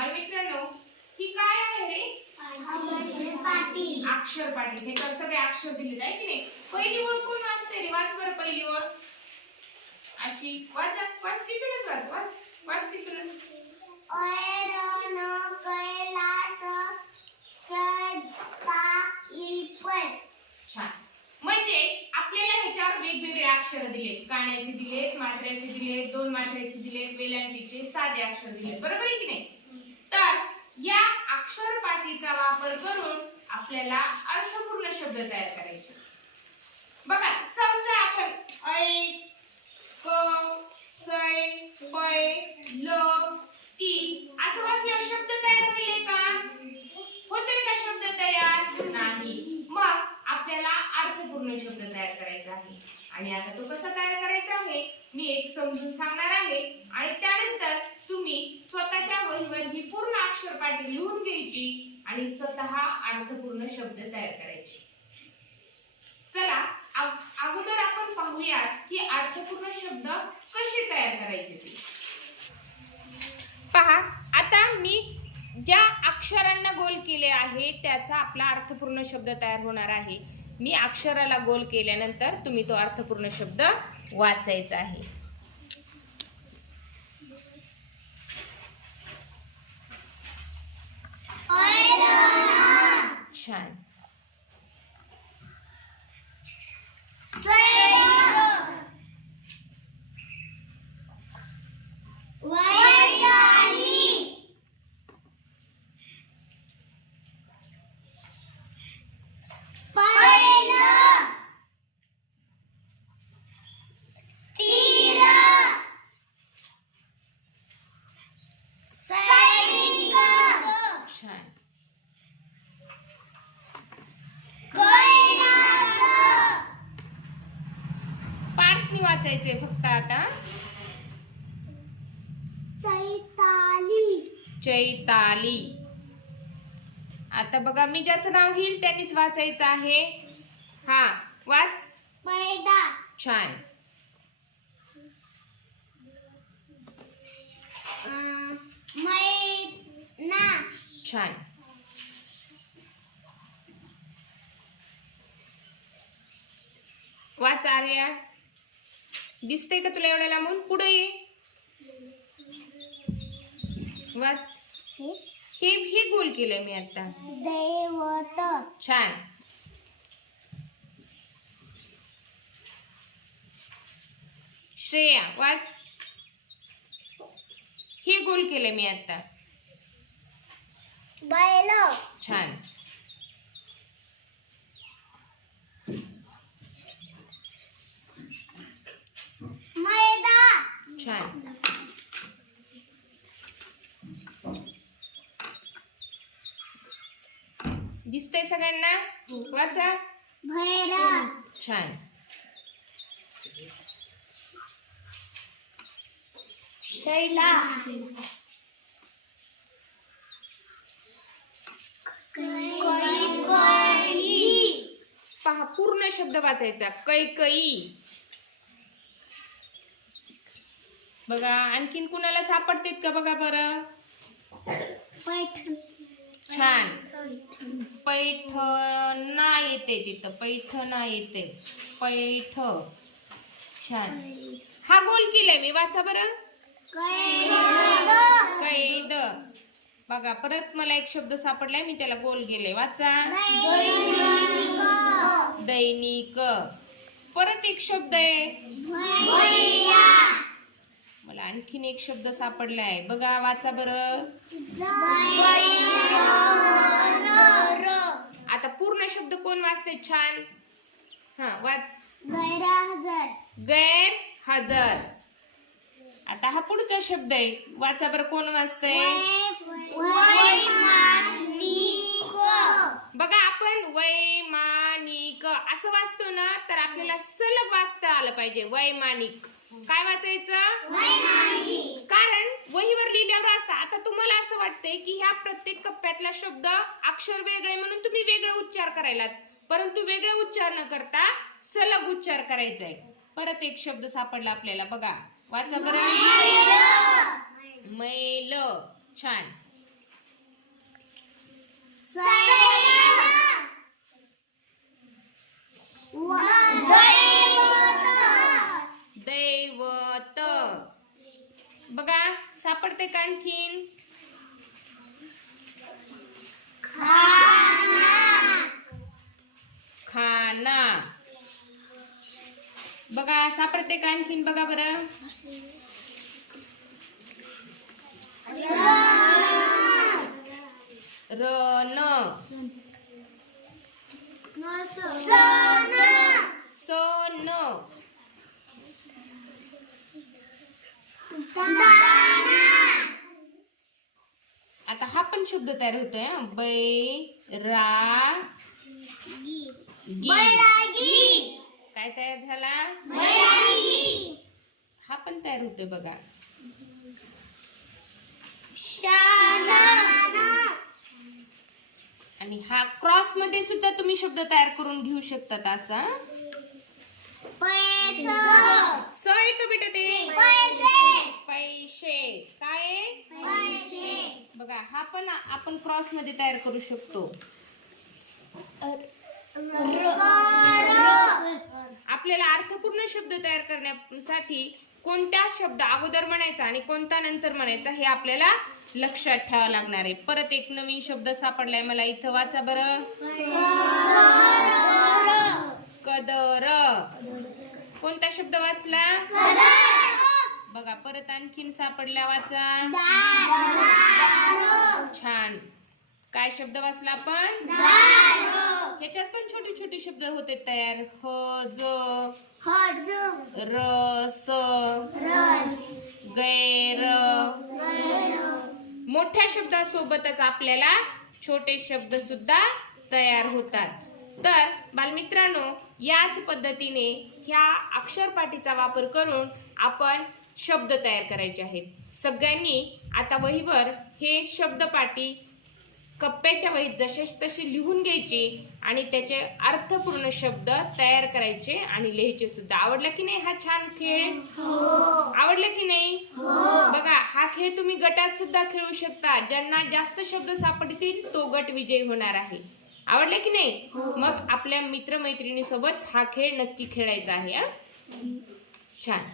बालमित्रांनो ही काय आहे रे? अक्षर पाठी हे तर सगळे अक्षर दिलेत आहे की नाही? पहिली ओळ कोण वाचते रे? वाच बरं पहिली ओळ. अशी वाच वाच तिथूनच वाच वाच वाच तिथूनच छान. म्हणजे आपल्याला ह्याच्यावर वेगवेगळे अक्षर दिलेत. काण्याचे दिलेत मात्र्याचे दिलेत दोन मात्र्याचे दिलेत वेलांटीचे साधे अक्षर दिलेत. बरोबर आहे की नाही? तर या अक्षर पाठीचा वापर करून आपल्याला अर्थपूर्ण शब्द तयार करायचे. बघा समजा आपण ऐ क सै पै ल ती असं वाचल्यावर शब्द तयार होईल का होतील का शब्द तयार नाही मग आपल्याला अर्थपूर्ण शब्द तयार करायचा आहे आणि आता तो कसा तयार करायचा आहे? मी एक समजून सांगणार आहे. आणि त्यानंतर तुम्ही स्वतःच्या वहीवर ही पूर्ण अक्षर पाठी लिहून घ्यायची आणि स्वतः अर्थपूर्ण शब्द तयार करायचे. चला अगोदर आपण पाहूयात की अर्थपूर्ण शब्द कसे तयार करायचे ते. पहा आता मी ज्या अक्षरांना गोल केले आहे त्याचा आपला अर्थपूर्ण शब्द तयार होणार आहे. मी अक्षराला गोल केल्यानंतर तुम्ही तो अर्थपूर्ण शब्द वाचायचा आहे. छान. पार्थनी वाचायचे फक्त आता. चैताली. आता बघा मी ज्याचं नाव घेईल त्यांनीच वाचायचं आहे. हा वाच. छान. छान. वाच आर्या. दिसतंय का तुला एवढ्या लांबून? पुढे ये. वाच. हे? हे गोल केलंय मी आता. देवत. छान. श्रेया वाच. हे गोल केलंय मी आता. छान मैदा छान दिसतंय सगळ्यांना? वाचा. भैरव. छान. शैला. पहा पूर्ण शब्द वाचायचा. कैकई बघा आणखीन कुणाला सापडतेत का बघा बरं? छान. पैठणा येते तिथं. पैठणा येते. पैठ. छान. हा गोल केलाय मी. वाचा बरं. कैद. कैद बघा परत मला एक शब्द सापडलाय. मी त्याला गोल गेले वाचा. दैनिक. परत एक शब्द आहे. मला आणखीन एक शब्द सापडलाय बघा वाचा बरं. आता पूर्ण शब्द कोण वाचते छान. हा वाच. गैर हजर आता हा पुढचा शब्द आहे. वाचा बरं कोण वाचतय? बघा आपण वैमानिक असं वाचतो ना तर आपल्याला सलग वाचता आलं पाहिजे. वैमानिक. काय वाचायचं? कारण वहीवर लिहिल्यावर असतं. आता तुम्हाला असं वाटतंय की ह्या प्रत्येक कप्प्यातला शब्द अक्षर वेगळे म्हणून तुम्ही वेगळे उच्चार करायलात. परंतु वेगळे उच्चार न करता सलग उच्चार करायचा आहे परत एक शब्द सापडला आपल्याला. बघा. वाचा बरं. मैल. छान दैवत बघा सापडते का आणखीन? खाना. बघा सापडते का आणखीन? बघा बरं. रन. सन आता हा पण शब्द तयार होतोय. बै रा गी काय तयार झाला? हा पण तयार होतोय बघा. आणि हा क्रॉसमध्ये सुद्धा तुम्ही शब्द तयार करून घेऊ शकतात असा. स येतो बेटा ते पैसे. काय आहे? बघा हा पण आपण क्रॉसमध्ये तयार करू शकतो. आपल्याला अर्थपूर्ण शब्द तयार करण्यासाठी कोणत्या शब्द अगोदर म्हणायचा आणि कोणता नंतर म्हणायचा हे आपल्याला लक्षात ठेवावं लागणार आहे. परत एक नवीन शब्द सापडलाय मला इथं वाचा बरं. कदर. कोणता शब्द वाचला? बघा परत आणखीन सापडला वाचा. छान. काय शब्द वाचला आपण? ह्याच्यात पण छोटे छोटे शब्द होते तयार. ह ज रस गैर. मोठ्या शब्दासोबतच आपल्याला छोटे शब्द सुद्धा तयार होतात. तर बालमित्रांनो याच पद्धतीने ह्या अक्षरपाठीचा वापर करून आपण शब्द तयार करायचे आहेत. सगळ्यांनी आता वहीवर हे शब्दपाठी कप्प्याच्या वहीत जसेच तशी लिहून घ्यायचे आणि त्याचे अर्थपूर्ण शब्द तयार करायचे आणि लिहायचे सुद्धा. आवडला की नाही हा छान खेळ? आवडला की नाही? बघा हा खेळ तुम्ही गटात सुद्धा खेळू शकता. ज्यांना जास्त शब्द सापडतील तो गट विजयी होणार आहे. आवडले की नाही? हो. मग आपल्या मित्रमैत्रिणीसोबत हा खेळ नक्की खेळायचा आहे हा? छान.